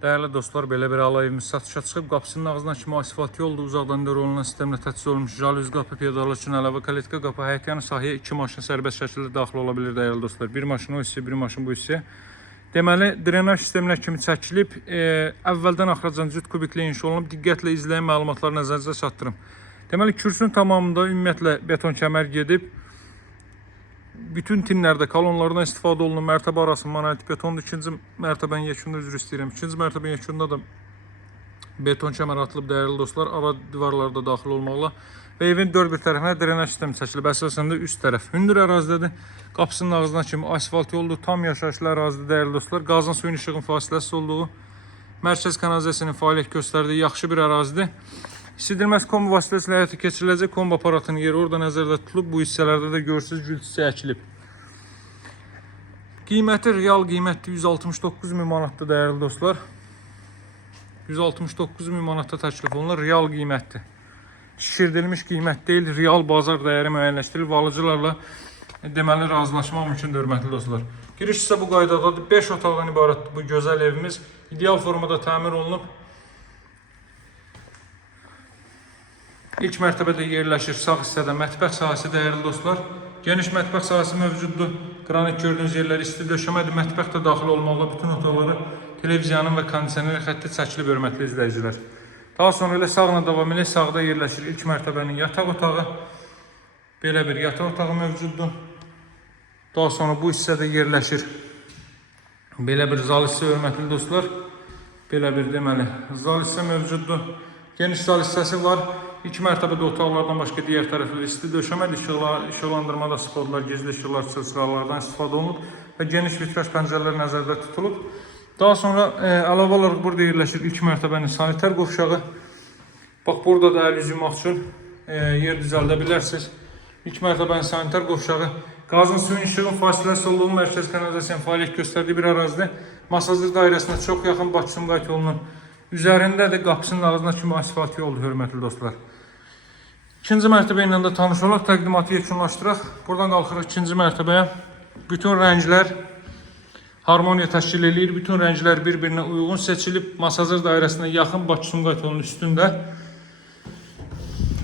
Değerli dostlar, belə bir hala evimiz satışa çıxıb. Qapısının ağzından kimi asfalt yoldur. Uzaqdan da olunan sistemlə təchiz olunmuş jalüzi qapı, pedalı üçün əlavə kaletka qapı, həyətyanı sahəyə 2 maşın sərbəst şəkildə daxil ola bilir değerli dostlar. Bir maşın o hissə, bir maşın bu hissə. Deməli, drenaj sisteminə kimi çəkilib, əvvəldən axıracan cüt kubiklə inşa olunub. Diqqətlə izləyən məlumatları nəzərinizə çatdırım. Deməli, kürsünün tamamında ümumiyyətlə beton kəmər gedib. Bütün tinlərdə kolonlardan istifadə olunur. Mərtəbə arası monolit betondur. İkinci mərtəbənin yekunda üzr istəyirəm. İkinci mərtəbənin yekunda da beton kəmər atılıb değerli dostlar. Ara divarlarda daxil olmaqla. Və evin dörd bir tərəfinə drenaj sistemi çəkilib. Əsasən də üst tərəf hündür ərazidədir. Qapısının ağzına kimi asfalt yoldur. Tam yaşayışlı ərazidə değerli dostlar. Qazın suyun işığın fasiləsiz olduğu, mərkəz kanalizasiyasının fəaliyyət göstərdiyi yaxşı bir ərazidir. İsidilməz kombi vasitəsilə həyata keçiriləcək kombi aparatının yeri orada nəzərdə tutulub. Bu hissələrdə də görürsünüz gül çiçəyi əkilib. Qiyməti real qiymətdir 169 min manatdır değerli dostlar. 169 min manatda təklif olunur. Real qiymətdir. Şişirdilmiş qiymət deyil, real bazar dəyəri müəyyənləşdirilib. Alıcılarla deməli razılaşmaq mümkündür hörmətli dostlar. Giriş isə bu qaydadadır. 5 otaqdan ibarətdir bu gözəl evimiz. İdeal formada təmir olunub. İlk mərtəbədə yerləşir sağ hissədə mətbəx sahəsi değerli dostlar. Geniş mətbəx sahəsi mövcuddur. Qranit gördüyünüz yerlər isti döşəmədir. Mətbəx də daxil olmaqla bütün otaqları televiziyanın və kondisioner xətti çəkilib hörmətli izləyicilər. Daha sonra elə sağla davam elə sağda yerləşir ilk mərtəbənin yataq otağı. Belə bir yataq otağı mövcuddur. Daha sonra bu hissədə yerləşir belə bir zal hissə hörmətli dostlar. Belə bir deməli zal hissə mövcuddur. Geniş zal hissəsi var. İki mərtəbədə otaqlardan başqa digər tərəfdə isti döşəməli işıqlandırmada spotlar, gizli işıqlar, çılçıralardan istifadə olunub və geniş vitraj pəncərələr nəzərdə tutulub. Daha sonra əlavə olaraq burada yerləşir ilk mərtəbənin sanitar qovşağı. Bax, burada da əl yumaq üçün yer düzəldə bilərsiniz. İlk mərtəbənin sanitar qovşağı. Qazın suyun işığın fasiləsi olduğu mərkəz kanalizasiyasının fəaliyyət göstərdiyi bir ərazidə masajır dairəsinə çox yaxın Bakı-Sumqayıt yolunun üzərində də qapısının ağzına kimi asfalt yoldur hörmətli dostlar. İkinci mərtəbə ilə də tanış olaq, təqdimatı yekunlaşdıraq. Buradan qalxırıq ikinci mərtəbəyə. Bütün rənglər harmoniya təşkil edir. Bütün rənglər bir-birinə uyğun seçilib. Masajır dairəsinə yaxın Bakı-Sumqayıt yolunun üstündə.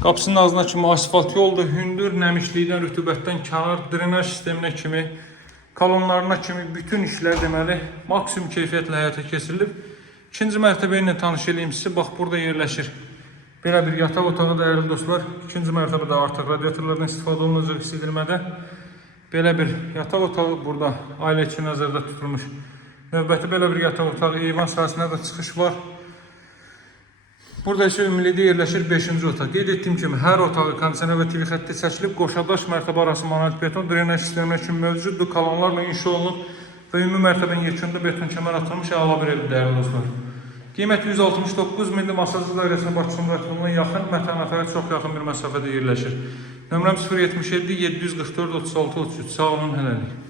Qapısının ağzına kimi asfalt yoldur. Hündür, nəmişlikdən, rütubətdən kənar, drenaj sisteminə kimi, kolonlarına kimi bütün işlər deməli maksimum keyfiyyətlə həyata keçirilib. İkinci mərtəbə ilə tanış edeyim sizi. Bax, burada yerləşir belə bir yataq otağı değerli dostlar. İkinci mərtəbədə artıq radiatorlardan istifadə olunacaq isidilmədə. Belə bir yataq otağı burada ailə üçün nəzərdə tutulmuş. Növbəti belə bir yataq otağı, eyvan sahəsinə də çıxış var. Burada isə ümumilikdə yerləşir 5-ci otaq. Qeyd etdiyim kimi hər otağı kondisioner və TV xətti çəkilib. Qoşadaş mərtəbə arası monolit beton drenaj sistemi üçün mövcuddur. Kolonlarla inşa olunub və ümumi mərtəbənin yekunda beton kəmər atılmış əlavə bir evdir değerli dostlar. Qiyməti 169 mindir. Masajlı dairəsinə Bakı-Sumqayıt yoluna yaxın, mətənətlərə çox yaxın bir məsafədə yerləşir. Nömrəm 077 744 36 33. Sağ olun, hələlik.